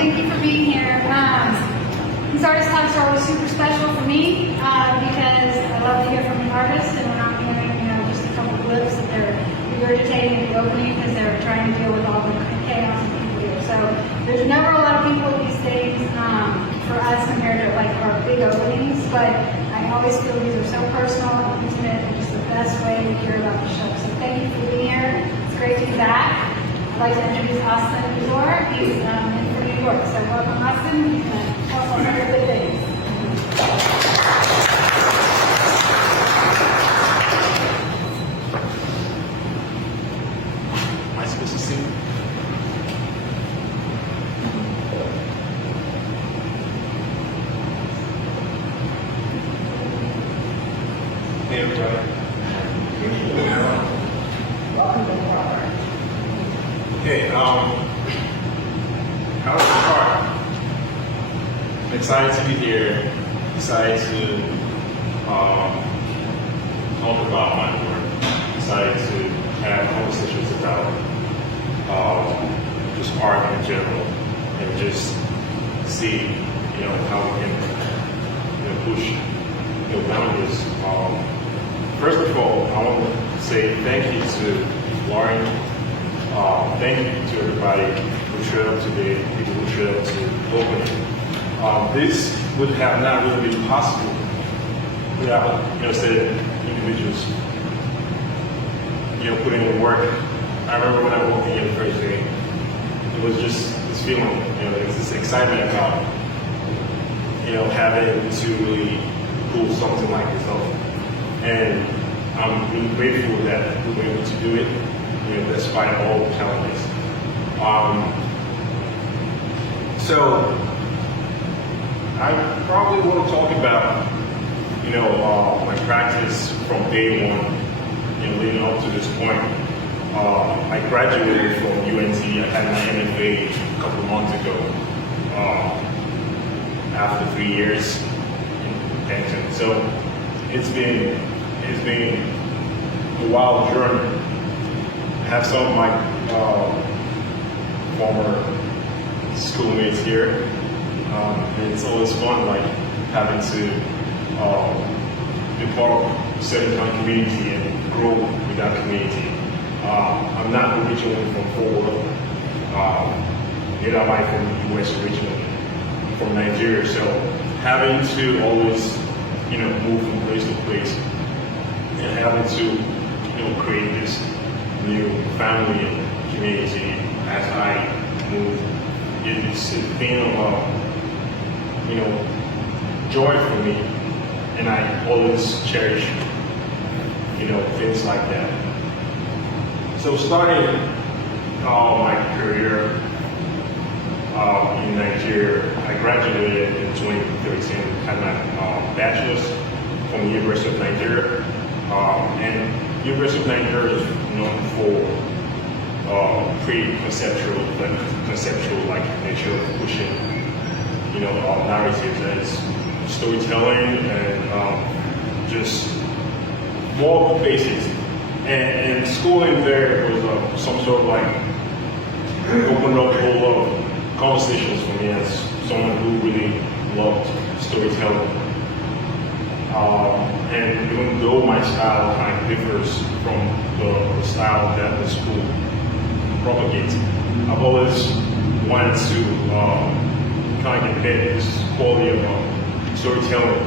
Thank you for being here. These artist talks are always super special for me because I love to hear from the artists, and when I'm hearing, just a couple blips that they're regurgitating at the opening because they're trying to deal with all the chaos and people here. So there's never a lot of people these days for us compared to like our big openings, but I always feel these are so personal and intimate and just the best way to hear about the show. So thank you for being here. It's great to be back. I'd like to introduce Austin Uzor. He's in from New York. So welcome, Austin. He's going to tell us all the good things. Am I supposed to sing? Hey, everybody. Welcome to the program. Hey, how was the car? I'm excited to be here. Excited to talk about my work. Excited to have conversations about just art in general, and just see, how we can, push, boundaries. First of all, I want to say thank you to Lauren. Thank you to everybody who showed up today, people who showed up to open. This would have not really been possible without, certain individuals, putting in work. I remember when I walked in the first day, it was just this feeling, there's this excitement about, having to really pull something like this off. And I'm really grateful that we were able to do it, despite all the challenges. So I probably want to talk about, my practice from day one, leading up to this point. I graduated from UNT. I had my MFA a couple months ago, after 3 years in Denton. So it's been a wild journey. I have some of my former schoolmates here, and it's always fun, having to be part of a certain kind of community and grow with that community. I'm not originally from Fort Worth, neither am I from the US originally. I'm from Nigeria, so having to always, move from place to place and having to, create this new family and community as I move, it's a thing of, joy for me, and I always cherish, things like that. So starting my career in Nigeria, I graduated in 2013, had my bachelor's from the University of Nigeria, and University of Nigeria is known for pre-conceptual, nature of pushing, narratives as storytelling and just more basics. And schooling there was some sort of opened up a whole lot of conversations for me as someone who really loved storytelling. And even though my style kind of differs from the style that the school propagates, I've always wanted to kind of embed this quality of storytelling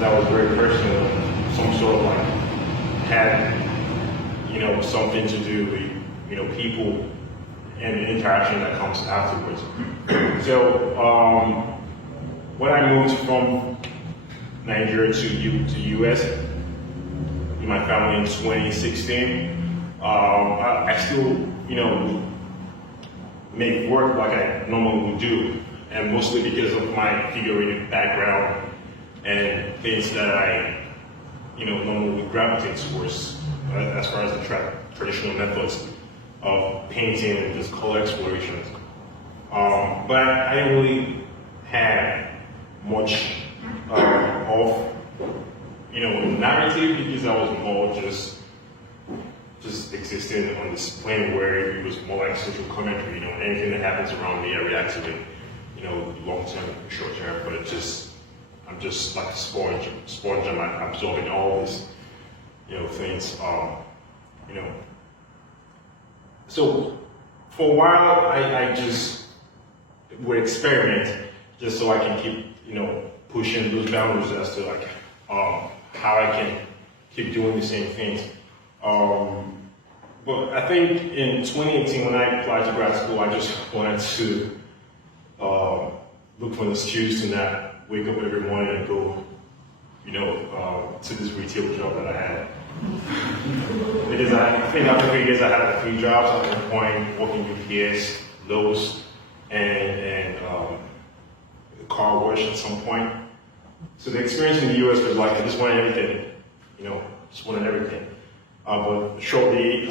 that was very personal, some sort of had something to do with people and the interaction that comes afterwards. So when I moved from Nigeria to US with my family in 2016, I still make work like I normally would do, and mostly because of my figurative background and things that I normally would gravitate towards as far as the traditional methods of painting and just color exploration. But I didn't really have much of narrative, because I was more just existing on this plane where it was more like social commentary. Anything that happens around me, I react to it. long-term, short-term, but I'm just like a sponge. I'm absorbing all these, things. So for a while, I just would experiment just so I can keep, pushing those boundaries as to like how I can keep doing the same things. But I think in 2018, when I applied to grad school, I just wanted to look for an excuse to not wake up every morning and go, to this retail job that I had. Because I think after 3 years, I had like 3 jobs at one point, working UPS, Lowe's, and car wash at some point. So the experience in the US was like, I just wanted everything, just wanted everything. But shortly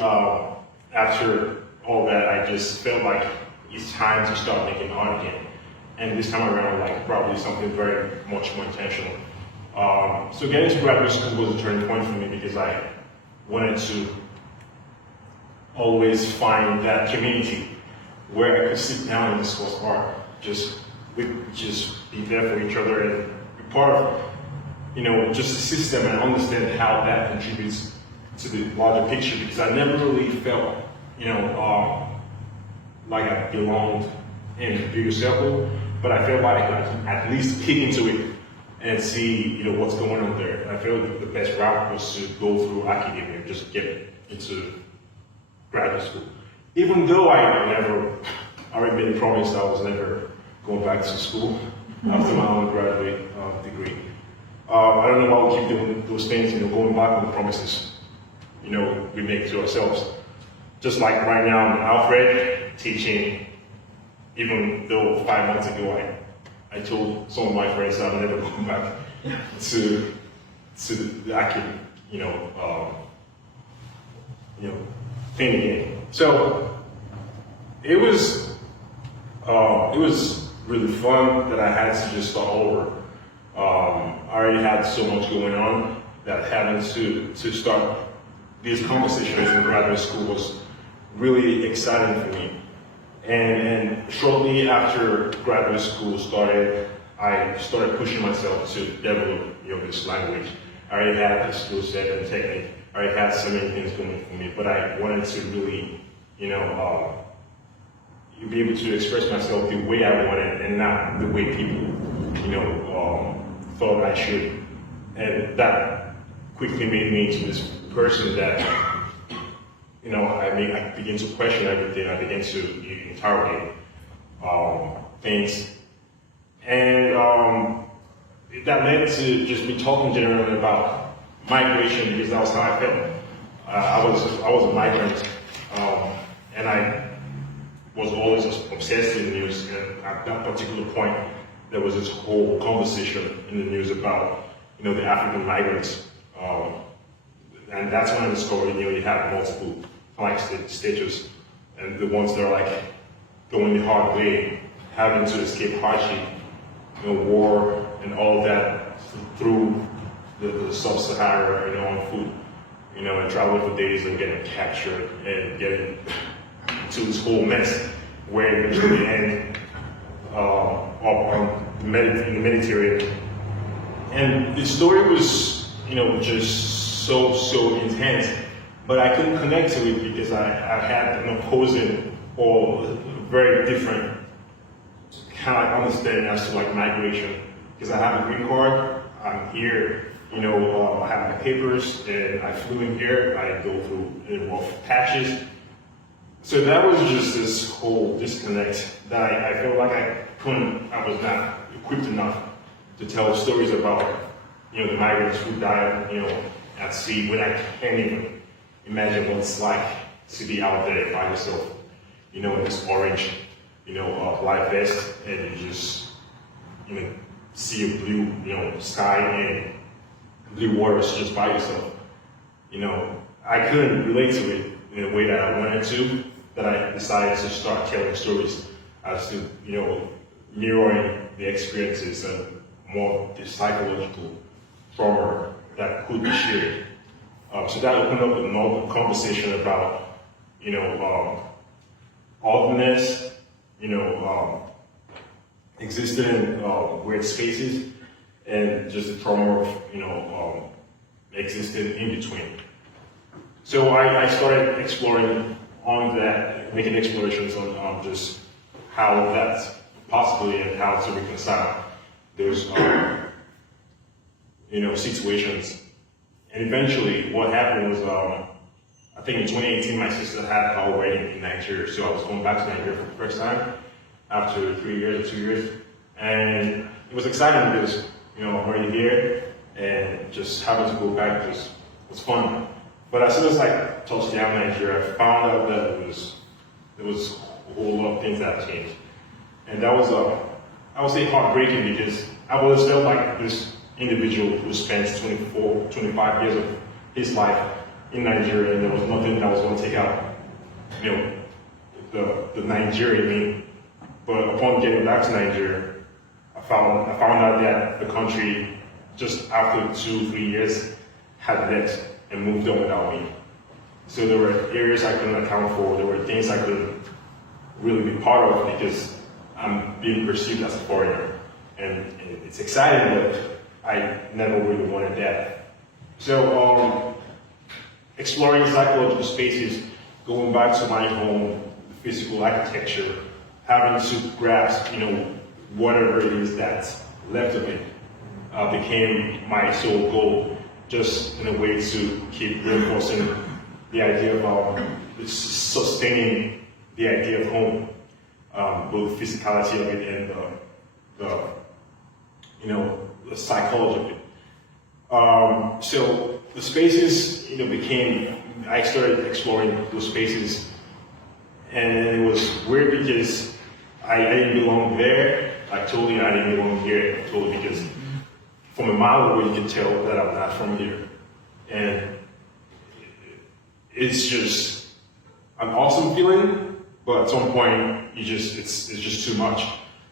after all that, I just felt like it's time to start making art again. And this time around, like probably something very much more intentional. So getting to graduate school was a turning point for me because I wanted to always find that community where I could sit down and discuss art. We just be there for each other and be part of, just a system and understand how that contributes to the larger picture, because I never really felt, like I belonged in a bigger circle, but I felt like I could at least peek into it and see, what's going on there. I felt like the best route was to go through academia, just get into graduate school. Even though I already been promised I was never going back to school after my undergraduate degree. I don't know why we keep doing those things, going back on the promises, we make to ourselves. Just like right now, I'm Alfred teaching, even though 5 months ago I told some of my friends that I'm never going back to the academic, thing again. So it was really fun that I had to just start over. I already had so much going on that having to start these conversations in graduate school was really exciting for me. And shortly after graduate school started, I started pushing myself to develop, this language. I already had the skill set and technique. I already had so many things going for me, but I wanted to really, be able to express myself the way I wanted and not the way people, thought I should. And that quickly made me into this person that, I begin to question everything. I begin to interrogate things. And that led to just me talking generally about migration, because that was how I felt. I was a migrant, and I was always obsessed with the news. And at that particular point, there was this whole conversation in the news about, the African migrants. And that's when I discovered, you have multiple status, and the ones that are like going the hard way, having to escape hardship, war and all of that through the sub-Sahara, on foot, and traveling for days and getting captured and getting to this whole mess where it eventually end in the Mediterranean. And the story was, just so intense, but I couldn't connect to it because I had an opposing or very different kind of understanding as to migration. Because I have a green card, I'm here, I have my papers, and I flew in here, I go through rough patches. So that was just this whole disconnect that I felt like I was not equipped enough to tell stories about, the migrants who died, at sea, when I can't even imagine what it's like to be out there by yourself, in this orange, life vest, and you just, see a blue, sky and blue waters just by yourself. I couldn't relate to it in a way that I wanted to, that I decided to start telling stories as to, mirroring the experiences and more the psychological trauma that could be shared. So that opened up another conversation about, otherness, existing weird spaces and just the trauma of existing in between. So I started exploring on that, making explorations on just how that's possible and how to reconcile those situations. And eventually, what happened was, I think in 2018, my sister had her wedding in Nigeria, so I was going back to Nigeria for the first time after 3 years or 2 years, and it was exciting because I'm already here, and just having to go back was fun. But as soon as I touched down Nigeria, I found out that there was a whole lot of things that changed, and that was I would say heartbreaking because I always felt like this individual who spent 24, 25 years of his life in Nigeria, and there was nothing that was going to take out, the Nigerian me. But upon getting back to Nigeria, I found out that the country, just after 2-3 years, had left and moved on without me. So there were areas I couldn't account for. There were things I couldn't really be part of because I'm being perceived as a foreigner, and it's exciting, but I never really wanted that. So exploring psychological spaces, going back to my home, the physical architecture, having to grasp, whatever it is that's left of it, became my sole goal, just in a way to keep reinforcing the idea of sustaining the idea of home, both the physicality of it and the psychology of it. So the spaces, I started exploring those spaces, and it was weird because I didn't belong there. I didn't belong here, totally, because from a mile away you can tell that I'm not from here. And it's just an awesome feeling, but at some point it's just too much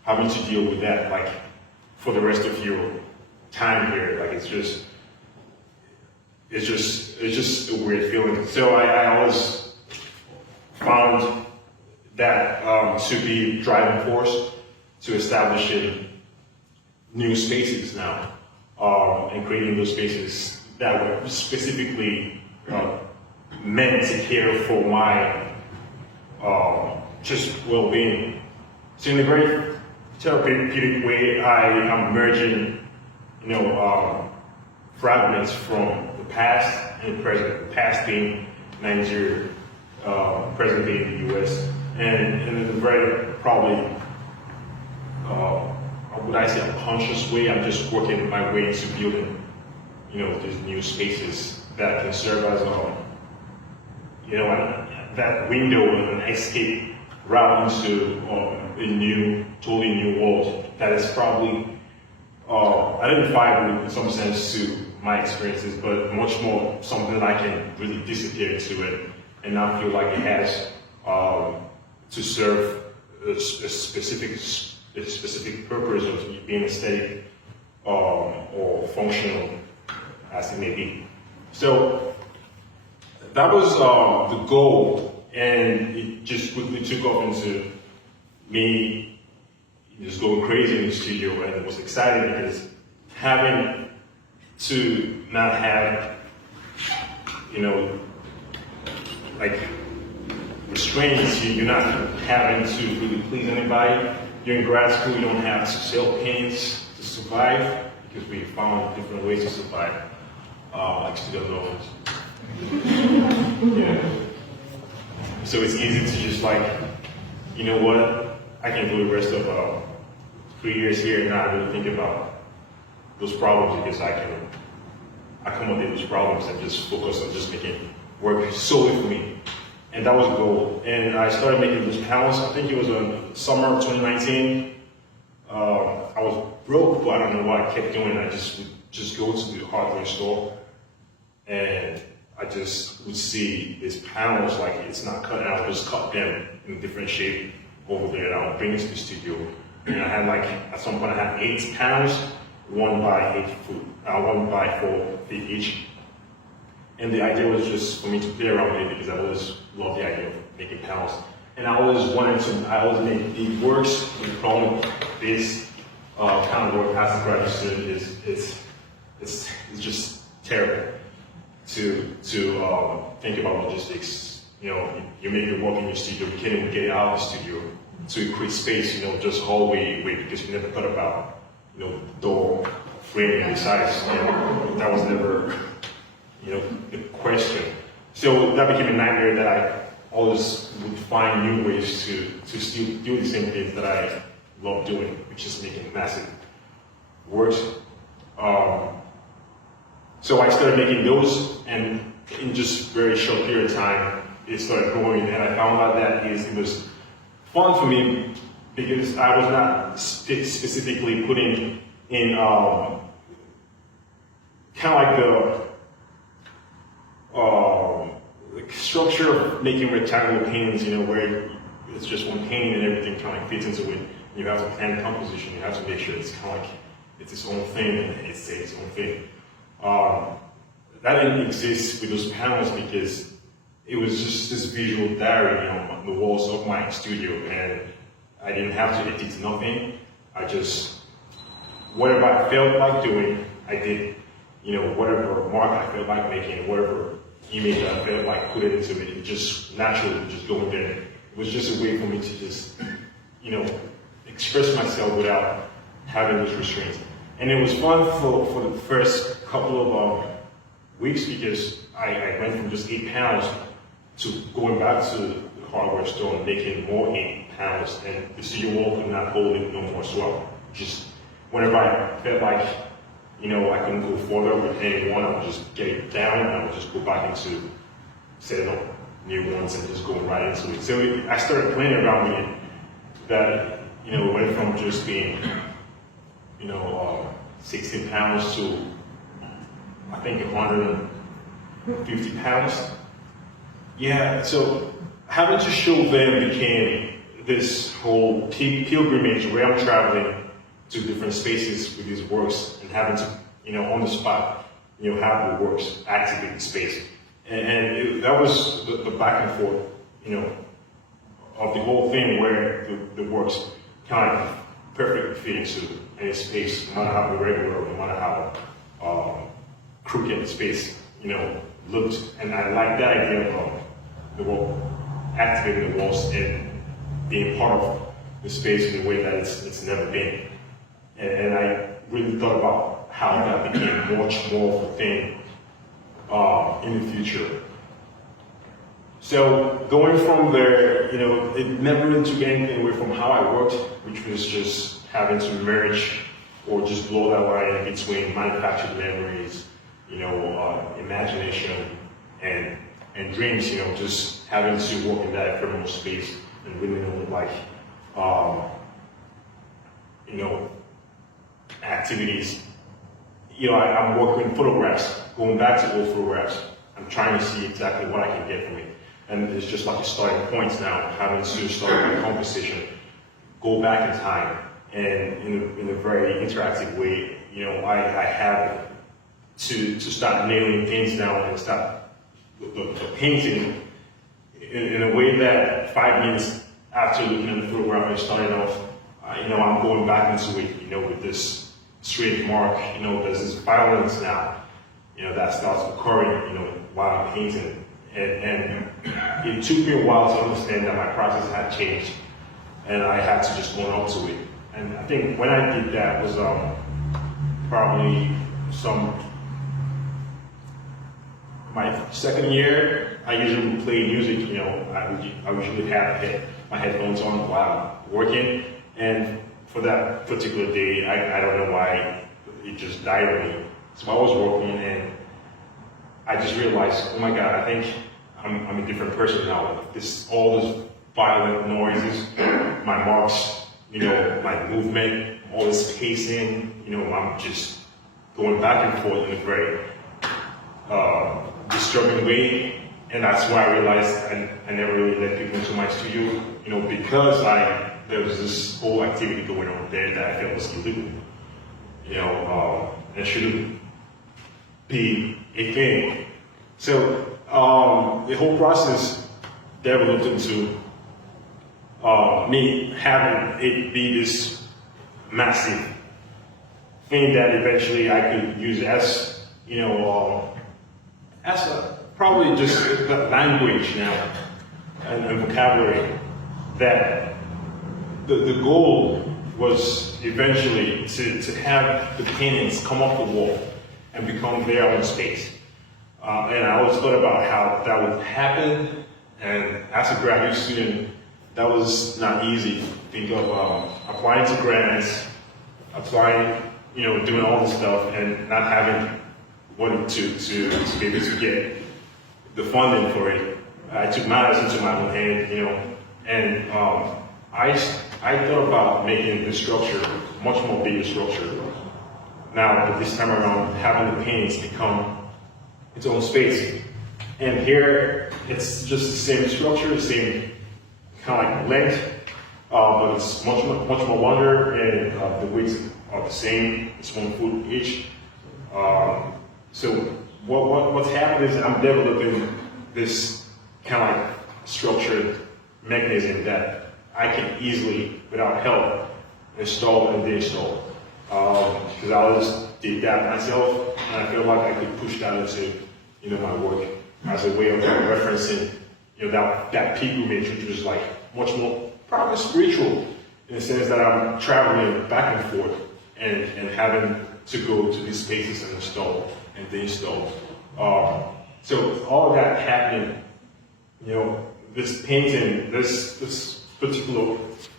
having to deal with that, like, for the rest of your time here. Like, it's just a weird feeling. So I always found that to be driving force to establishing new spaces now, and creating those spaces that were specifically meant to care for my just well-being. So in a very therapeutic way, I am merging, fragments from the past and present. The past being Nigeria, present being the US, and in a very probably, would I say, a conscious way, I'm just working my way into building, these new spaces that can serve as, that window and an escape route into a totally new world that is probably identifiable in some sense to my experiences, but much more something that I can really disappear into it and not feel like it has to serve a specific purpose of being aesthetic or functional, as it may be. So that was the goal, and it just quickly took off into me just going crazy in the studio, and it was exciting because having to not have, like, restraints, you're not having to really please anybody. You're in grad school, you don't have to sell paints to survive, because we found different ways to survive, like student loans. Yeah. So it's easy to just you know what, I can do the rest of 3 years here and not really think about those problems, because I can accommodate those problems and just focus on just making work solely for me. And that was the goal. And I started making those panels. I think it was in summer of 2019. I was broke, but I don't know what I kept doing. I just would go to the hardware store, and I just would see these panels like it's not cut, and I would just cut them in a different shape over there, and I would bring it to the studio. And I had at some point I had 8 panels, 1 by 4 feet each. And the idea was just for me to play around with it, because I always loved the idea of making panels. And I always make the works, the problem this kind of work as a graduate student it's just terrible to think about logistics. You know, you make your work in your studio, you can't even get it out of the studio to create space. You know, just hallway because you never thought about door framing the size. You know, that was never the question. So that became a nightmare that I always would find new ways to still do the same things that I love doing, which is making massive works. So I started making those, and in just very short period of time, it started growing, and I found out that it was fun for me because I was not specifically putting in kind of like the structure of making rectangular paintings, where it's just one painting and everything kind of fits into it. You have to plan composition. You have to make sure it's kind of like it's its own thing and it's its own thing. That didn't exist with those panels because it was just this visual diary on the walls of my studio, and I didn't have to edit nothing. I just, whatever I felt like doing, I did. Whatever mark I felt like making, whatever image I felt like putting into it just naturally just going there. It was just a way for me to just, express myself without having those restraints. And it was fun for the first couple of weeks because I went from just 8 panels to going back to the hardware store and making more 8 panels, and the studio wall could not hold it no more. So just whenever I felt like I couldn't go further with any one, I would just get it down and I would just go back into setting up new ones and just going right into it. So I started playing around with it. That it went from just being 16 pounds to I think 150 pounds. Yeah, so having to show them became this whole pilgrimage where I'm traveling to different spaces with these works and having to, on the spot, have the works activate the space. And that was the back and forth, of the whole thing where the works kind of perfectly fit into any space, no matter how irregular, no matter how crooked the space, looked. And I like that idea of the wall, activating the walls and being part of the space in a way that it's never been. And I really thought about how that became much more of a thing in the future. So going from there, it never really took anything away from how I worked, which was just having to merge or just blow that line between manufactured memories, imagination and dreams, just having to work in that ephemeral space and really know activities. I'm working photographs, going back to old photographs. I'm trying to see exactly what I can get from it. And it's just like a starting point now, having to start a conversation, go back in time, and in a very interactive way, I have to start nailing things down and start the painting in a way that 5 minutes after looking at the photograph and starting off, I'm going back into it, with this strange mark, there's this violence now, that starts occurring, while I'm painting. And it took me a while to understand that my process had changed and I had to just own up to it. And I think when I did that was probably my second year. I usually would play music, I usually have my headphones on while working. And for that particular day, I don't know why it just died on me. So I was working and I just realized, oh my God, I think I'm a different person now. All this violent noises, my marks, my movement, all this pacing, I'm just going back and forth in a very disturbing way. And that's why I realized I never really let people into my studio, because there was this whole activity going on there that I felt was illegal, and shouldn't be a thing. So the whole process developed into me having it be this massive thing that eventually I could use as, probably just the language now and vocabulary. That the goal was eventually to have the paintings come off the wall and become their own space. And I always thought about how that would happen. And as a graduate student, that was not easy. Think of applying to grants, doing all this stuff, and not having wanting to be able to get the funding for it. I took matters into my own hand, and I thought about making the structure much more bigger structure. Now, this time around, having the paintings become its own space. And here, it's just the same structure, the same kind of like length, but it's much more longer, and the weights are the same. It's 1 foot each. So what's happened is I'm developing this kind of like structured mechanism that I can easily, without help, install and deinstall. Because I just did that myself, and I feel like I could push that into my work as a way of referencing that pilgrimage, which was like much more probably spiritual, in the sense that I'm traveling back and forth and having to go to these spaces and install and deinstall. So all of that happening, this painting, this particular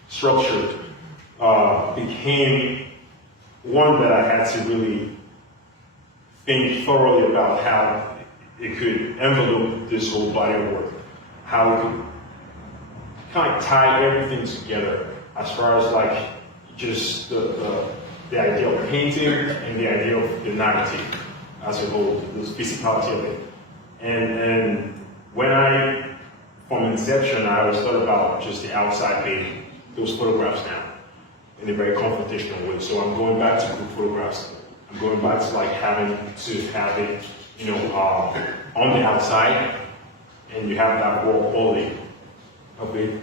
structure became one that I had to really think thoroughly about how it could envelope this whole body of work, how it could kind of tie everything together as far as like just the idea of painting and the idea of the narrative as a whole, the physicality of it. And when from inception, I always thought about just the outside painting, those photographs now, in a very confrontational way. So I'm going back to group photographs. I'm going back to like having to have it, on the outside, and you have that raw quality of it,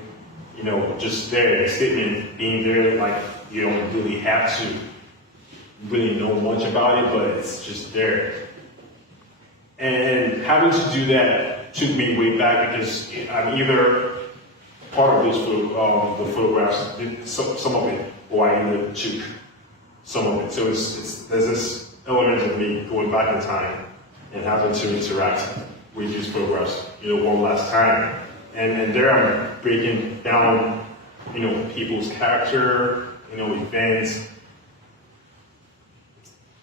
just there, the statement being there, like you don't really have to really know much about it, but it's just there. And having to do that took me way back, because I'm either part of those the photographs, some of it, or I either took some of it. So there's this element of me going back in time and having to interact with these photographs, one last time. And there I'm breaking down, people's character, events,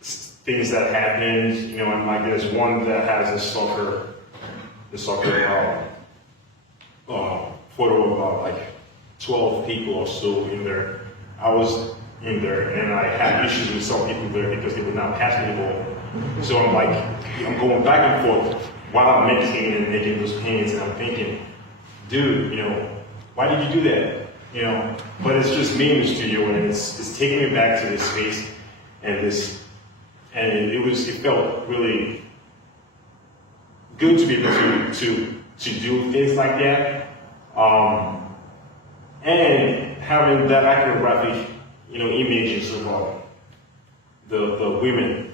things that happened, and like there's one that has a soccer photo of like 12 people or so in there. I was in there, and I had issues with some people there because they would not pass me the ball. So I'm going back and forth while I'm mixing and making those paintings, and I'm thinking, dude, why did you do that? But it's just me in the studio, and it's taking me back to this space and it felt really good to be able to do things like that, and having that iconographic, images of the women,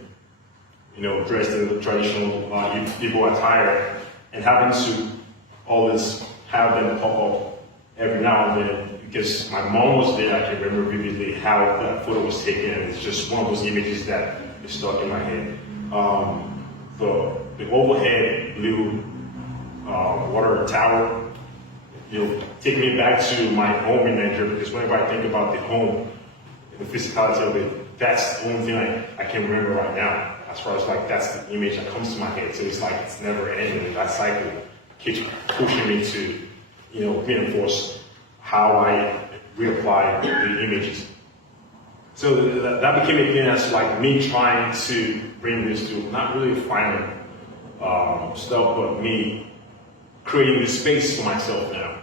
dressed in the traditional Igbo attire, and having to always have them pop up every now and then, because my mom was there. I can remember vividly how that photo was taken, and it's just one of those images that is stuck in my head. The overhead blue water tower, take me back to my home in Nigeria, because whenever I think about the home, the physicality of it, that's the only thing I can remember right now, as far as like that's the image that comes to my head. So it's like it's never ending. That cycle keeps pushing me to, reinforce how I reapply the images. So that became a thing as like me trying to bring this to not really final stuff, but me creating this space for myself now.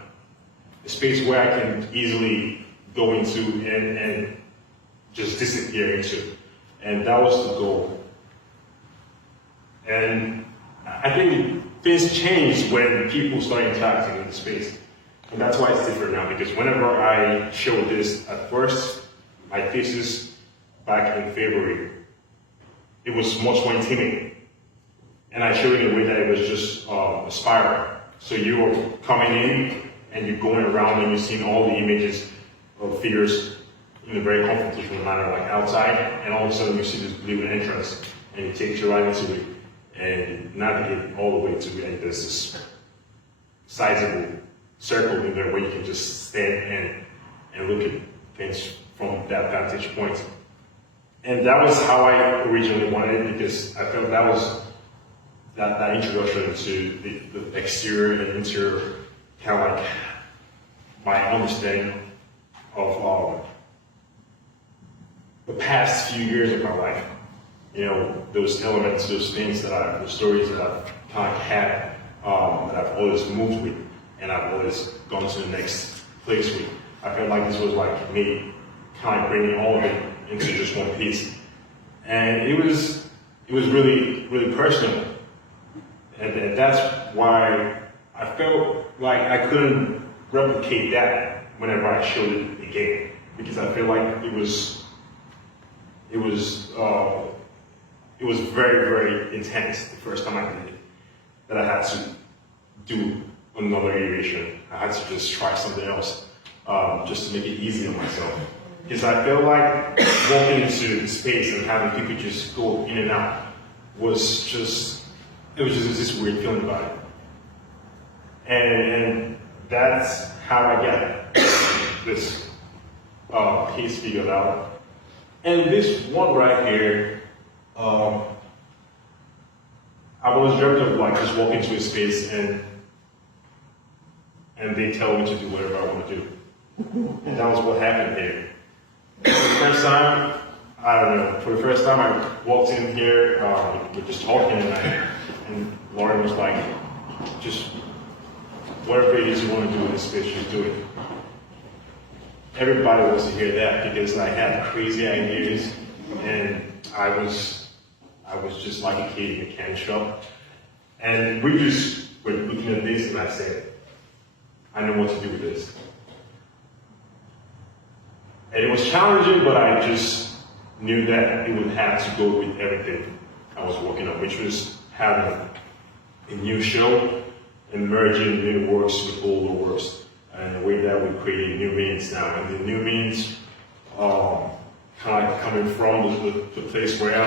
A space where I can easily go into and just disappear into. And that was the goal. And I think things changed when people started interacting in the space. And that's why it's different now, because whenever I show this at first, my thesis back in February, it was much more intimate. And I showed it in a way that it was just a spiral. So you were coming in and you're going around and you're seeing all the images of figures in a very confrontational manner, like outside, and all of a sudden you see this blue entrance and it takes you right into it and navigate all the way to it. And there's this sizable circle in there where you can just stand and look at things from that vantage point. And that was how I originally wanted it, because I felt that was that introduction to the exterior and interior, kind of like my understanding of the past few years of my life. You know, those elements, those things those stories that I've kind of had, that I've always moved with, and I've always gone to the next place with. I felt like this was like me kind of bringing all of it into just one piece. And it was really, really personal. And that's why I felt like I couldn't replicate that whenever I showed it again, because I feel like it was very, very intense the first time I did it, that I had to do another iteration. I had to just try something else, just to make it easy on myself. Because I felt like walking into the space and having people just go in and out was just this weird feeling about it. And that's how I got this piece figured out. And this one right here, I was dreamt of like just walking into a space and they tell me to do whatever I want to do. And that was what happened here. For the first time, I don't know, for the first time I walked in here, we're just talking and Lauren was like, just whatever it is you want to do in this space, just do it. Everybody wants to hear that because I had crazy ideas and I was just like a kid in a candy shop. And we just were looking at this and I said, I know what to do with this. And it was challenging, but I just knew that it would have to go with everything I was working on, which was having a new show and merging new works with older works, and the way that we created new meanings now. And the new meanings, kind of coming from the place where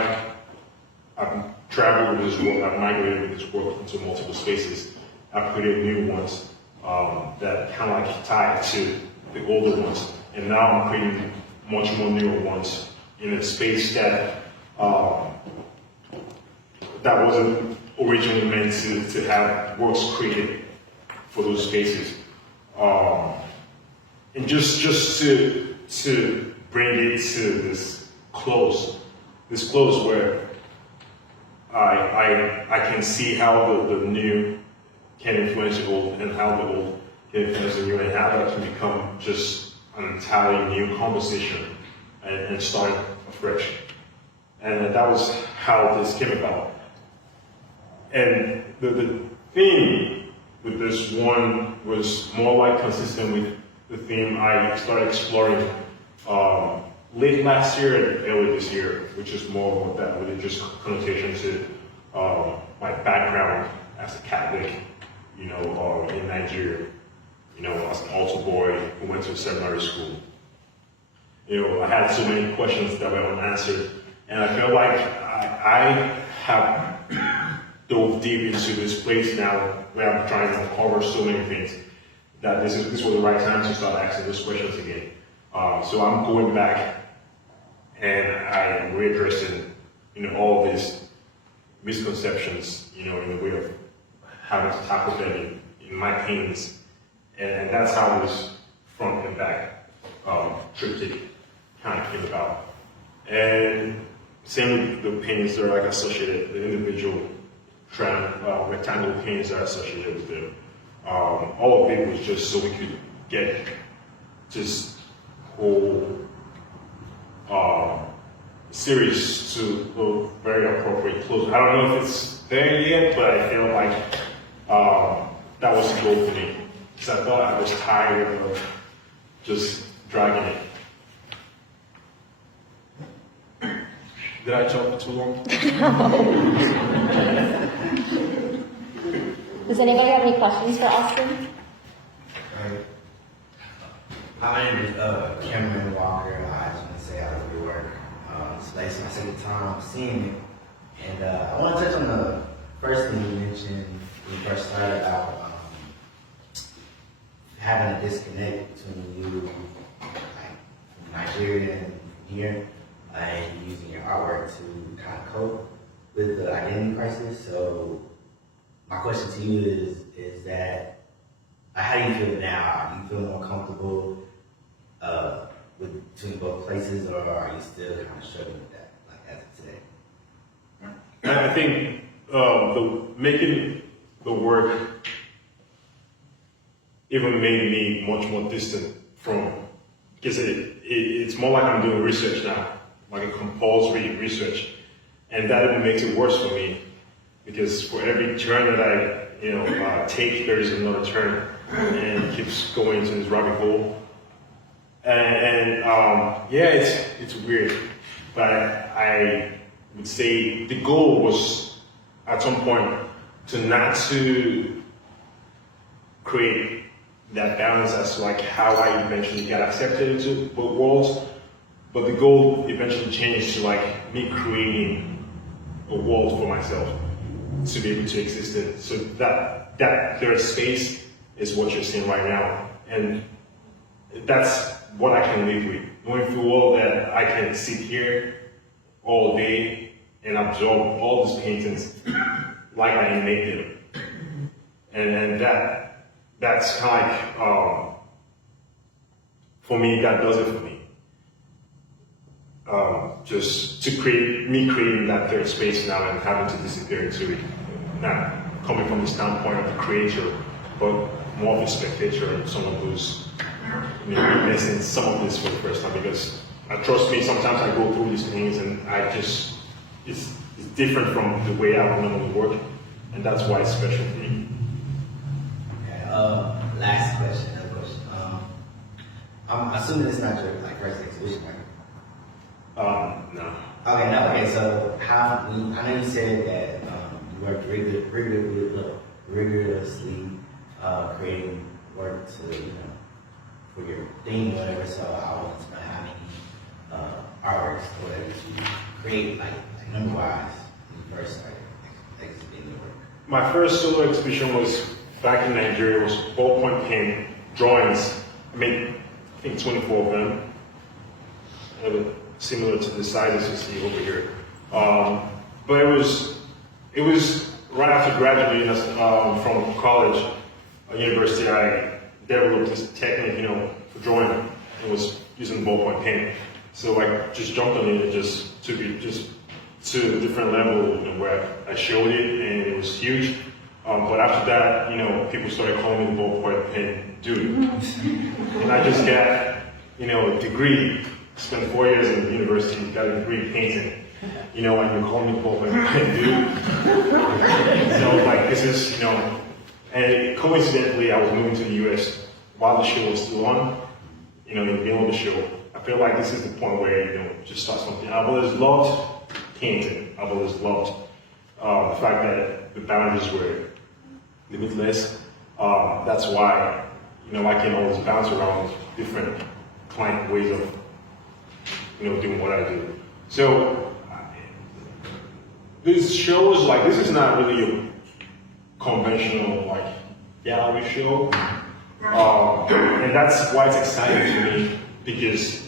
I've traveled with this work, I've migrated with this work into multiple spaces. I've created new ones that kind of like tie to the older ones. And now I'm creating much more newer ones in a space that that wasn't originally meant to have works created for those spaces. And just to bring it to this close where I can see how the new can influence the old and how the old can influence the new, and how that can become just an entirely new conversation and start afresh. And that was how this came about. And the theme with this one was more like consistent with the theme I started exploring late last year and early this year, which is more of that religious connotation to my background as a Catholic, in Nigeria. As an altar boy who went to seminary school. I had so many questions that were unanswered, and I felt like I have dove deep into this place now where I'm trying to uncover so many things that this was the right time to start asking those questions again. So I'm going back and I am readdressing, all these misconceptions, in the way of having to tackle them in my paintings. And that's how this front and back triptych kind of came about. And same with the paintings that are like associated, the individual rectangle paintings that are associated with them. All of it was just so we could get this whole series to a very appropriate close. I don't know if it's there yet, but I feel like that was the goal for me. Because I thought I was tired of just dragging it. Did I talk for too long? Does anybody have any questions for Austin? Right. My name is Cameron Walker. I just want to say I love your work. It's my second time seeing it. And I want to touch on the first thing you mentioned when you first started about having a disconnect between you, like from Nigeria and here, and using your artwork to kind of cope with the identity crisis. So my question to you is that how do you feel now? Do you feel more comfortable between both places, or are you still kind of struggling with that, like as of today? I think making the work even made me much more distant from, because it's more like I'm doing research now, like a compulsory research, and that even makes it worse for me, because for every turn that I take, there is another turn, and it keeps going into this rabbit hole. And yeah, it's weird, but I would say the goal was at some point to create that balance as to like how I eventually got accepted into both worlds, but the goal eventually changed to like me creating a world for myself to be able to exist in. So that third space is what you're seeing right now, and that's what I can live with. Knowing full well that I can sit here all day and absorb all these paintings like I made them. And that's kind of like, for me, that does it for me. Just to creating that third space now and having to disappear into it. Not coming from the standpoint of the creator, but more of a spectator and someone who's witnessing some of this for the first time, because trust me, sometimes I go through these things and it's different from the way I normally work, and that's why it's special for me. Okay, last question, another question. I'm assuming it's not your first exhibition, right? No. Okay, no, okay, so I know you said that you worked rigorously creating work to, for your theme or whatever, so I want to know how many artworks or whatever you create, like number-wise, when you first started exhibiting your work. My first solo exhibition was back in Nigeria. It was ballpoint pen drawings. I made, I think, 24 of them. They were similar to the sizes you see over here. But it was right after graduating from college, university. I developed this technique, for drawing. It was using ballpoint pen. So I just jumped on it and just took it just to a different level, where I showed it, and it was huge. But after that, people started calling me the ballpoint pen dude. And I just got, a degree. Spent 4 years in the university, got a degree in painting. And you call me the ballpoint pen dude. So like this is, and coincidentally, I was moving to the US while the show was still on, in the middle of the show. I feel like this is the point where, just start something. I've always loved painting. I've always loved the fact that the boundaries were limitless. That's why, I can always bounce around different client ways of, doing what I do. So, this shows, this is not really a conventional, gallery show. And that's why it's exciting to me, because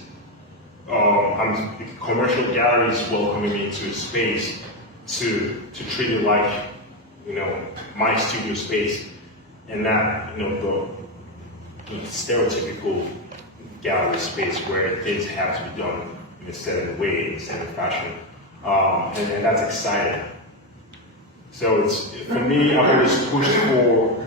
commercial galleries welcoming me into a space to treat it like, my studio space, and not, the stereotypical gallery space where things have to be done in a certain way, in a certain fashion. And that's exciting. So for me, I've always pushed for,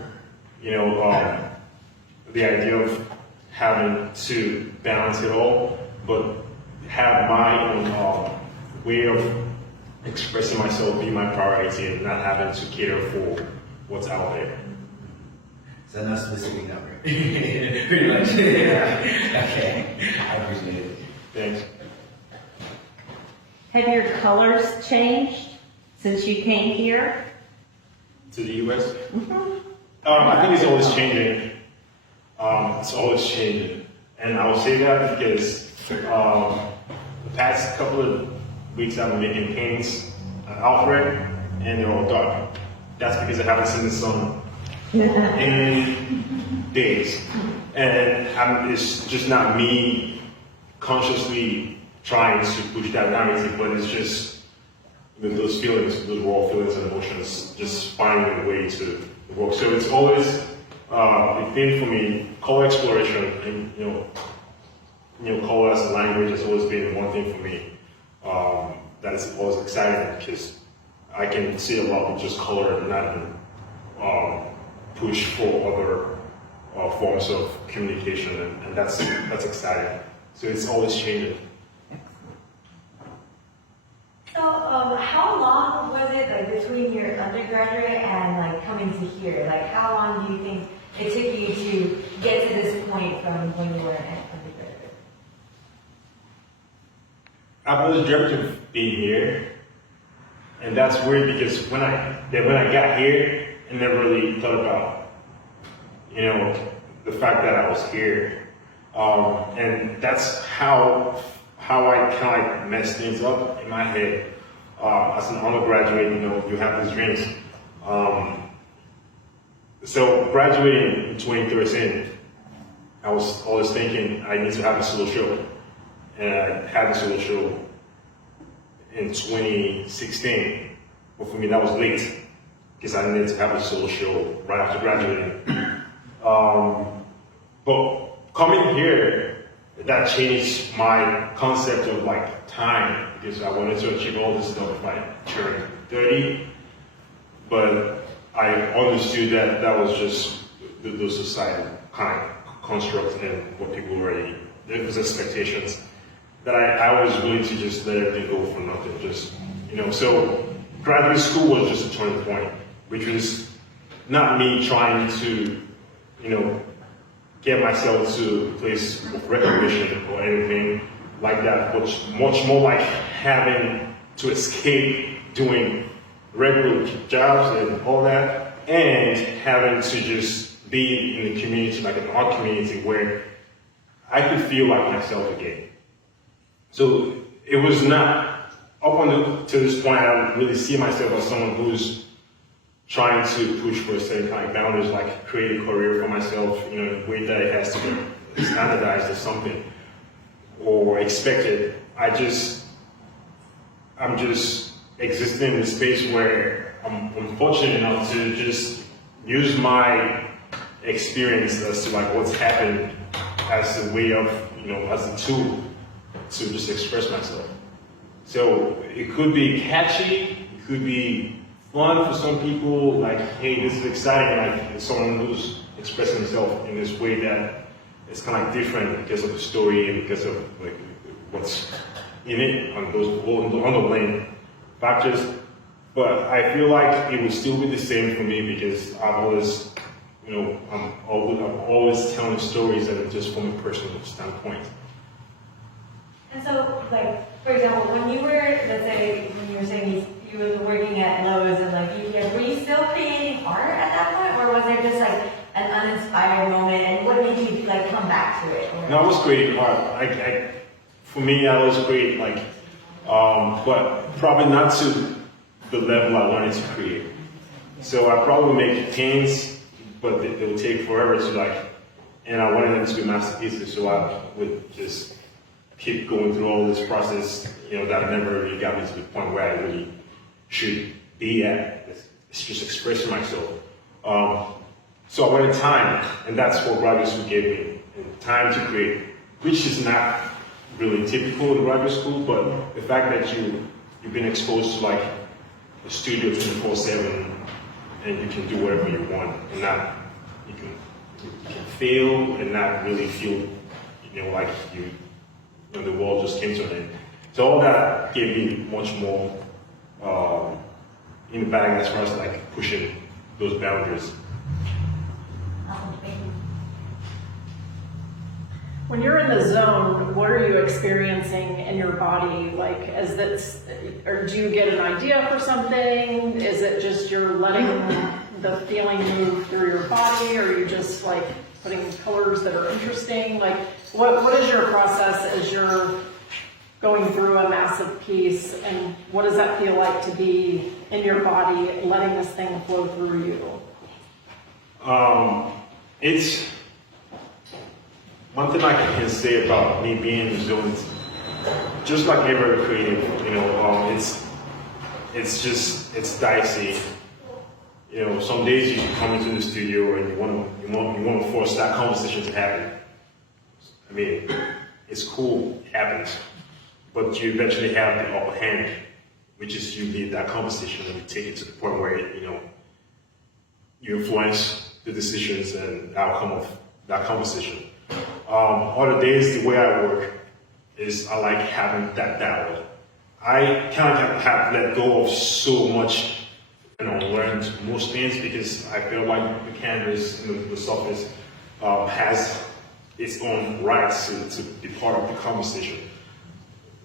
the idea of having to balance it all, but have my own way of expressing myself be my priority, and not having to cater for what's out there. So no specific number. Pretty much. Yeah. Okay. I appreciate it. Thanks. Have your colors changed since you came here? To the US? I think it's always changing. It's always changing. And I will say that because the past couple of weeks I've been making paintings Alfred, and they're all dark. That's because I haven't seen the sun in days. And it's just not me consciously trying to push that narrative, but it's just those feelings, those raw feelings and emotions, just finding a way to work. So it's always a thing for me. Color exploration and color as a language has always been one thing for me. That is always exciting because I can see a lot with just color and not even push for other forms of communication, and that's exciting. So it's always changing. So, how long was it like between your undergraduate and coming to here? Like, how long do you think it took you to get to this point from when you were an undergraduate? I've always dreamt of being here, and that's weird because when I got here, I never really thought about the fact that I was here, and that's how I kind of messed things up in my head. As an undergraduate, you have these dreams. So graduating in 2013, I was always thinking I need to have a solo show. And I had a solo show in 2016. But for me, that was late because I needed to have a solo show right after graduating. But coming here, that changed my concept of time because I wanted to achieve all this stuff by turning 30. But I understood that that was just the society kind of construct and what people already, there was expectations that I was willing to just let everything go for nothing. Just, so graduate school was just a turning point, which was not me trying to, get myself to a place of recognition or anything like that, but much more like having to escape doing regular jobs and all that, and having to just be in the community, like an art community where I could feel like myself again. So it was not, up to this point, I don't really see myself as someone who's trying to push for a certain kind of boundaries, like create a career for myself, in a way that it has to be standardized or something, or expected. I'm just existing in a space where I'm fortunate enough to just use my experience as to what's happened as a way of, as a tool to just express myself. So it could be catchy, it could be fun for some people, hey, this is exciting, someone who's expressing himself in this way that it's kind of different because of the story and because of what's in it on those underlying factors. But I feel like it would still be the same for me because I've always, I'm always telling stories that are just from a personal standpoint. And so, for example, when you were, let's say, when you were saying you were working at Lowe's and UPS, were you still creating art at that point, or was there just an uninspired moment, and what made you come back to it? No, I was creating art. For me, I was creating but probably not to the level I wanted to create. So I probably make paintings, but it would take forever to and I wanted them to be masterpieces, so I would just keep going through all this process, that never really got me to the point where I really should be at. It's just expressing myself. So I wanted time, and that's what graduate school gave me, and time to create, which is not really typical in graduate school, but the fact that you've been exposed to a studio 24/7, and you can do whatever you want, and not, you can fail and not really feel, like the world just came to an end. So all that gave me much more in the bag as far as pushing those boundaries. Thank you. When you're in the zone, what are you experiencing in your body? Like, is this, or do you get an idea for something? Is it just you're letting the feeling move through your body, or are you just like putting colors that are interesting? Like, what is your process as you're going through a massive piece, and what does that feel like to be in your body, letting this thing flow through you? It's one thing I can say about me being in the zone. Just like every creative, it's dicey. Some days you come into the studio and you want to force that conversation to happen. I mean, it's cool, it happens, but you eventually have the upper hand, which is you lead that conversation and you take it to the point where you influence the decisions and outcome of that conversation. Other days, the way I work is I like having that dialogue. I kind of have let go of so much, learned most things because I feel like the canvas and the surface has its own rights to be part of the conversation.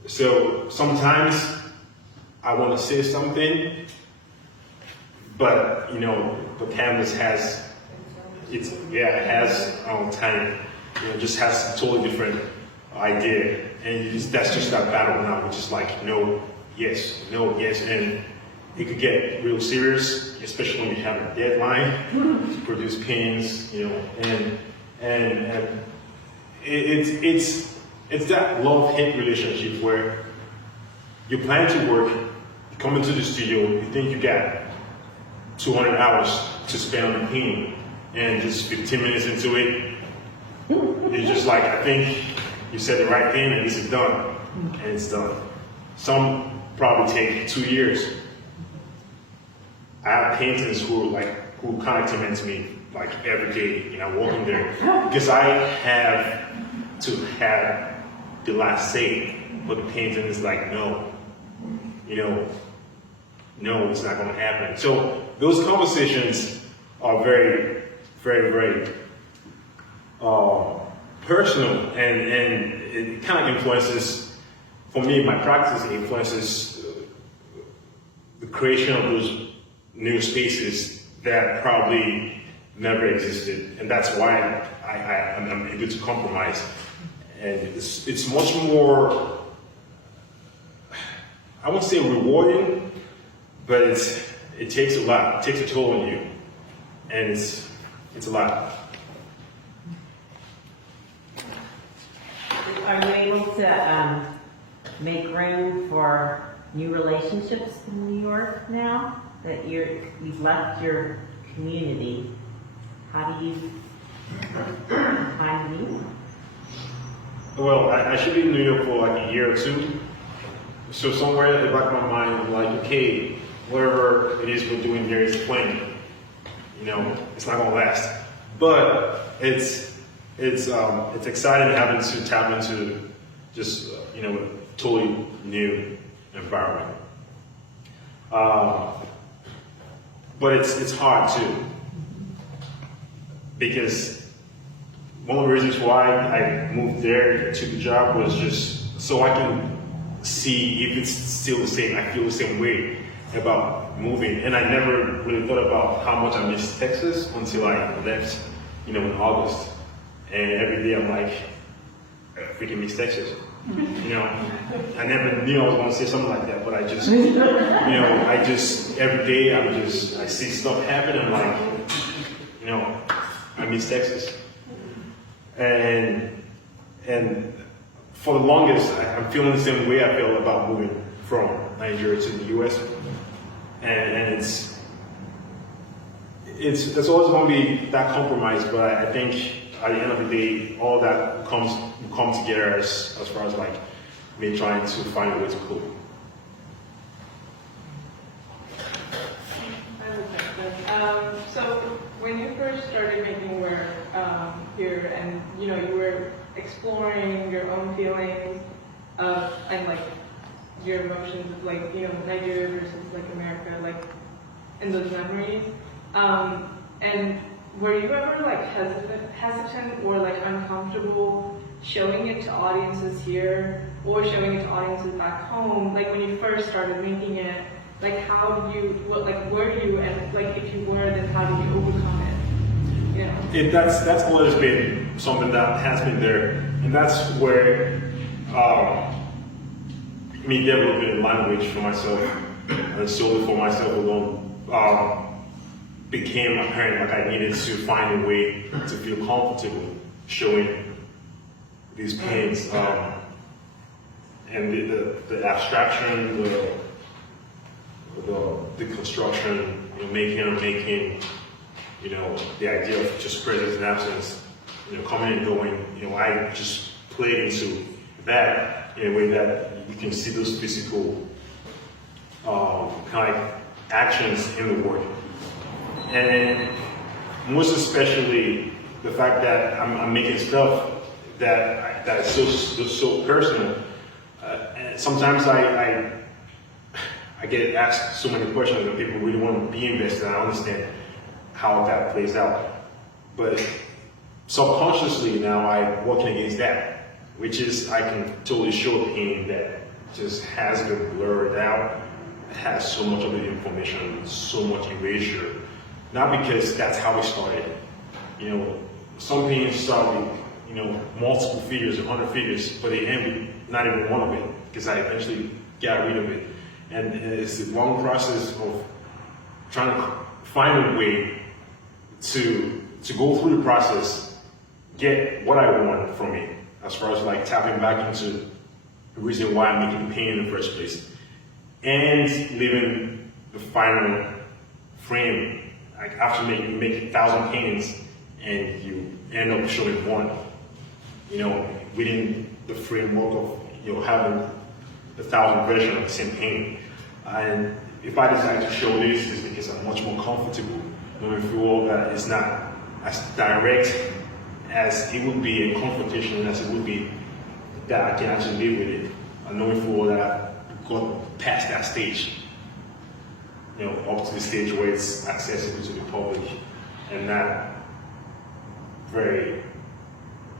So sometimes I want to say something, but the canvas has it has time. Just has a totally different idea, and that's just that battle now, which is like no, yes, and it could get real serious, especially when you have a deadline to produce paintings, and it's that love-hate relationship where you plan to work, you come into the studio, you think you got 200 hours to spend on the painting, and just 15 minutes into it, you're just like, I think you said the right thing and this is done, and it's done. Some probably take 2 years. I have painters who kind of torment me like every day, walking there, because I have to have the last say, but the painting is like, no, it's not going to happen. So those conversations are very, very, very personal, and it kind of influences, for me, my practice influences the creation of those new spaces that probably never existed, and that's why I'm able to compromise. And it's much more, I won't say rewarding, but it takes a lot. It takes a toll on you, and it's a lot. Are you able to make room for new relationships in New York now that you've left your community? How do you find new? Well, I should be in New York for like a year or two. So somewhere in the back of my mind, I'm like, okay, whatever it is we're doing here is playing. It's not gonna last. But it's exciting having to tap into just a totally new environment. But it's hard too, because one of the reasons why I moved there to the job was just so I can see if it's still the same. I feel the same way about moving, and I never really thought about how much I miss Texas until I left, in August. And every day I'm like, I freaking miss Texas. I never knew I was going to say something like that, but I just, every day I see stuff happen. I'm like, I miss Texas. And for the longest, I'm feeling the same way I felt about moving from Nigeria to the US. And it's always going to be that compromise, but I think at the end of the day, all that will come together as far as like me trying to find a way to cope. I have a question. So when you first started making work here, and you were exploring your own feelings and like your emotions, like Nigeria versus like America, like in those memories, and were you ever like hesitant or like uncomfortable showing it to audiences here or showing it to audiences back home, like when you first started making it, like how do you, were you, and like if you were, then how did you overcome it? You know? That's always been something that has been there, and that's where me developing a language for myself and solely for myself alone became apparent. Like I needed to find a way to feel comfortable showing these pains, and the abstraction, the construction, making and making, the idea of just presence and absence, coming and going. I just played into that in a way that you can see those physical kind of like actions in the work, and most especially the fact that I'm making stuff that is so personal. And sometimes I get asked so many questions that people really want to be invested. I understand how that plays out, but subconsciously now I'm working against that, which is I can totally show a painting that just has been blurred out, has so much of the information, so much erasure. Not because that's how it started. Some paintings start with multiple figures, 100 figures, but they end with not even one of it, because I eventually got rid of it. And it's a long process of trying to find a way to go through the process, get what I want from it, as far as like tapping back into the reason why I'm making the painting in the first place, and leaving the final frame. Like after you make 1,000 paintings and you end up showing one, within the framework of having 1,000 versions of the same painting. And if I decide to show this, it's because I'm much more comfortable knowing full well that it's not as direct as it would be, a confrontation as it would be, that I can actually live with it. I know full well that I've got past that stage, up to the stage where it's accessible to the public, and not very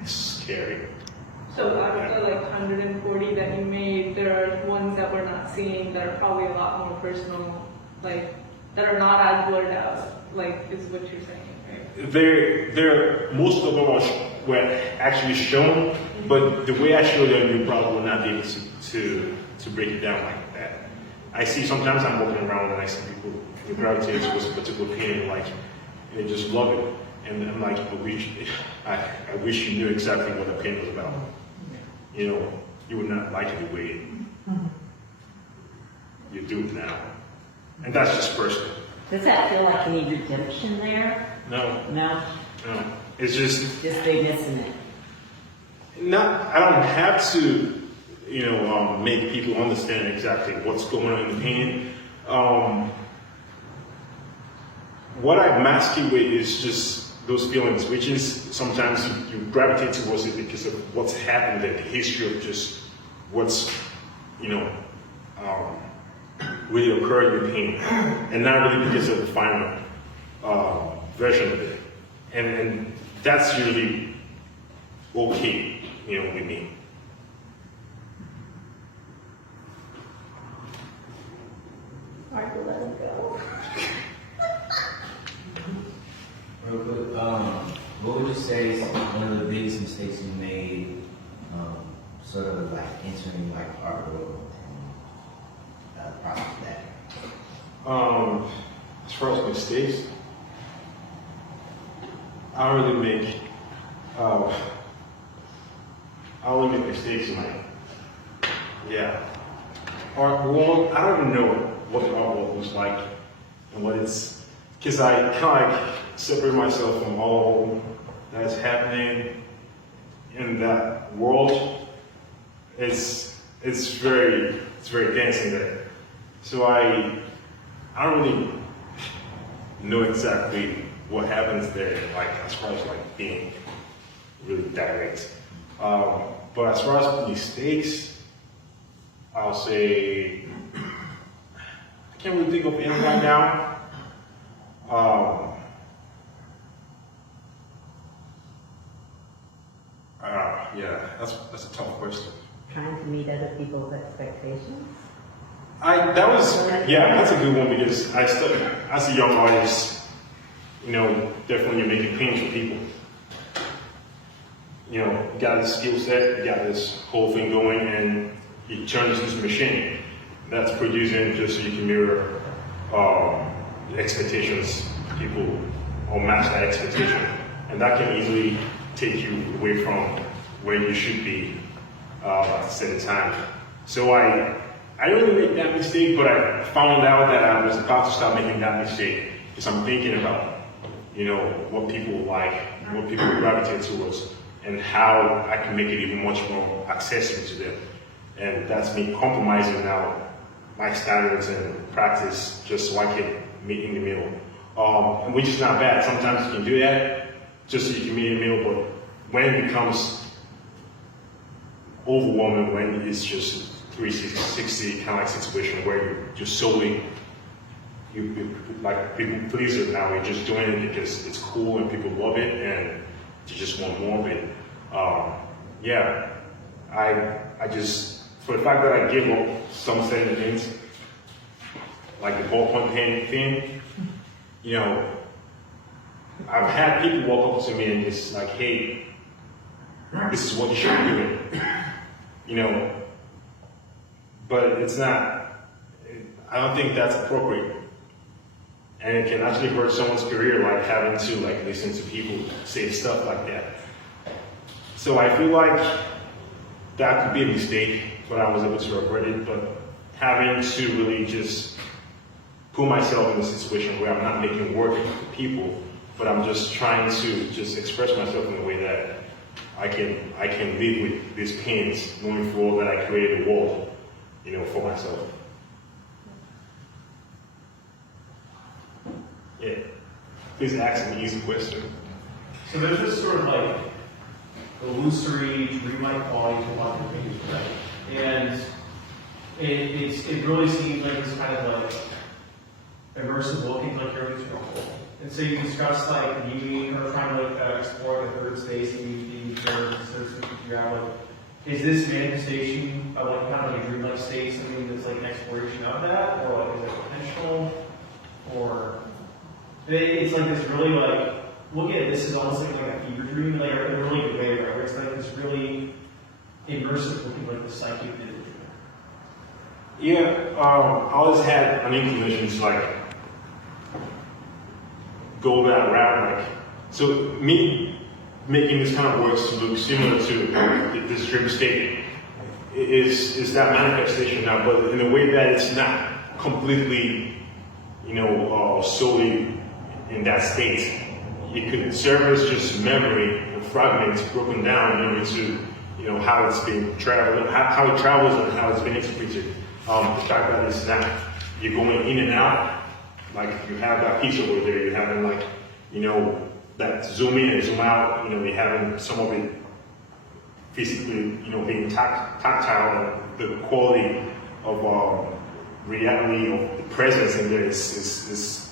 scary. So out of the 140 that you made, there are ones that we're not seeing that are probably a lot more personal, that are not as blurred out, is what you're saying, right? Most of them were actually shown, but the way I show them, you probably will not be able to break it down like that. I see sometimes I'm walking around and I see people who gravitate towards a particular painting, and they just love it. And I'm like, I wish you knew exactly what the painting was about. You would not like it the way you do it now. And that's just personal. Does that feel like any redemption there? No. No? No. It's just they missing it. I don't have to, make people understand exactly what's going on in the painting. What I mask it with is just those feelings, which is sometimes you gravitate towards it because of what's happened there, the history of just what's, really occurred in the painting, and not really because of the final version of it. And that's usually okay, with me. Hard to let him go. Real quick, what would you say is one of the biggest mistakes you made, sort of entering art world and process that? As far as mistakes, I don't really make mistakes in art world. I don't even know what the art world looks like and what it's, because I kind of separate myself from all that's happening in that world. It's very dense in there. So I don't really know exactly what happens there, as far as being really direct. But as far as mistakes, I'll say I can't really think of any right now. Yeah, that's a tough question. Trying to meet other people's expectations? That's a good one because as a young artist, definitely you're making paintings for people. You got this skill set, you got this whole thing going, and you turn this into a machine that's producing just so you can mirror the expectations of people or match that expectation. And that can easily take you away from where you should be at the same time. So I didn't really make that mistake, but I found out that I was about to start making that mistake because I'm thinking about, what people like, what people gravitate towards, and how I can make it even much more accessible to them. And that's me compromising now my standards and practice just so I can meet in the middle. Which is not bad. Sometimes you can do that just so you can meet in the middle, but when it becomes overwhelming, when it's just 360 kind of like situation where you're just solely you like people pleaser now, you're just doing it because it's cool and people love it and you just want more of it. I just, for the fact that I give up some certain things, like the ballpoint pen thing, I've had people walk up to me and just like, hey, this is what you should be doing, but it's not, I don't think that's appropriate. And it can actually hurt someone's career, like having to like listen to people say stuff like that. So I feel like that could be a mistake, but I was able to regret it. But having to really just put myself in a situation where I'm not making work for people, but I'm just trying to just express myself in a way that I can live with these pains, knowing full well that I created a world, for myself. Yeah. Please ask an easy question. So there's this sort of like illusory, dreamlike quality to a lot of things, right? And it really seems like it's kind of like immersive looking, like you're into a whole. And so you discussed like viewing or trying to like explore the third space and you have like, is this manifestation of like kind of like a dreamlike state something that's like an exploration of that, or like is it potential, or it's like this really like looking at this is almost like a fever dream, like in a really good way, right? Where it's like this really immersive looking like the psychic vivid dream. Yeah, I always had an inclination to like go that route, like so me making this kind of works to look similar to this dream state is that manifestation now, but in a way that it's not completely, solely in that state. It could serve as just memory and fragments broken down, into, how it's been traveled, how it travels and how it's been interpreted. The fact that it's not, you're going in and out, like you have that piece over there, you're having like, that zoom in and zoom out, you're having some of it physically, being tactile, and the quality of reality of the presence in there is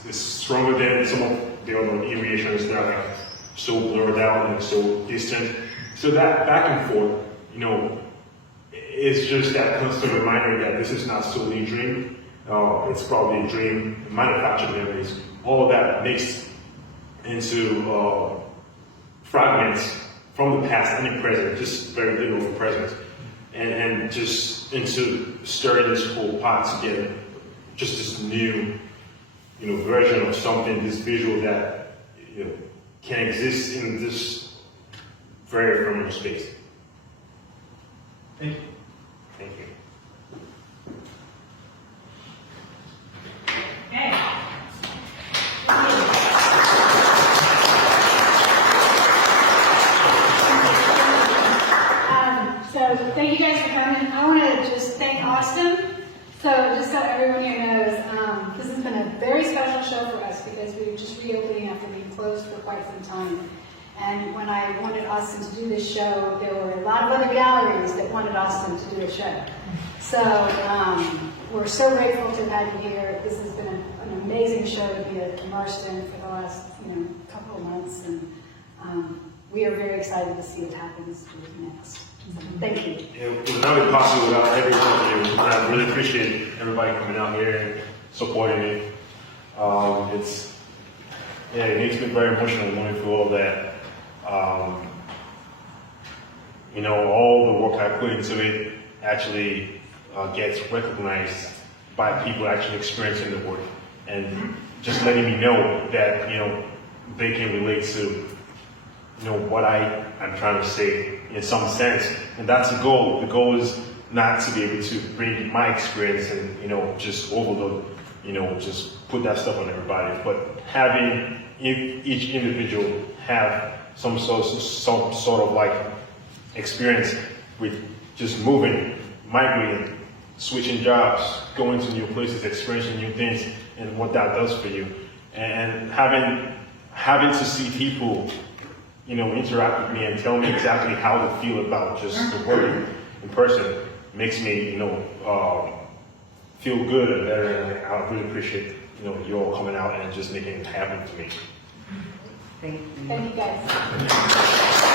stronger than some of the other variations that are like so blurred out and so distant. So that back and forth, it's just that constant reminder that this is not solely a dream. It's probably a dream, manufactured memories, all of that mixed into fragments from the past and the present, just very little of the present, and just into stirring this whole pot together, just this new, version of something, this visual that can exist in this very ephemeral space. Thank you. Thank you. Okay. So thank you guys for coming. I want to just thank Austin. So just so everyone here knows, this has been a very special show for us because we were just reopening after being closed for quite some time. And when I wanted Austin to do this show, there were a lot of other galleries that wanted Austin to do a show. So we're so grateful to have you here. This has been an amazing show to be immersed in for the last couple of months. And we are very excited to see what happens next. Thank you. It would not be possible without every one of you. And I really appreciate everybody coming out here and supporting it. It makes me very emotional going through all that. You know, all the work I put into it actually gets recognized by people actually experiencing the work and just letting me know that, you know, they can relate to, you know, what I'm trying to say in some sense. And that's the goal. The goal is not to be able to bring my experience and, you know, just overload, you know, just put that stuff on everybody, but having each individual have some sort of like experience with just moving, migrating, switching jobs, going to new places, experiencing new things, and what that does for you. And having to see people, you know, interact with me and tell me exactly how they feel about just the work in person makes me, you know, feel good and better. And I really appreciate, you know, you all coming out and just making it happen to me. Thank you. Thank you guys.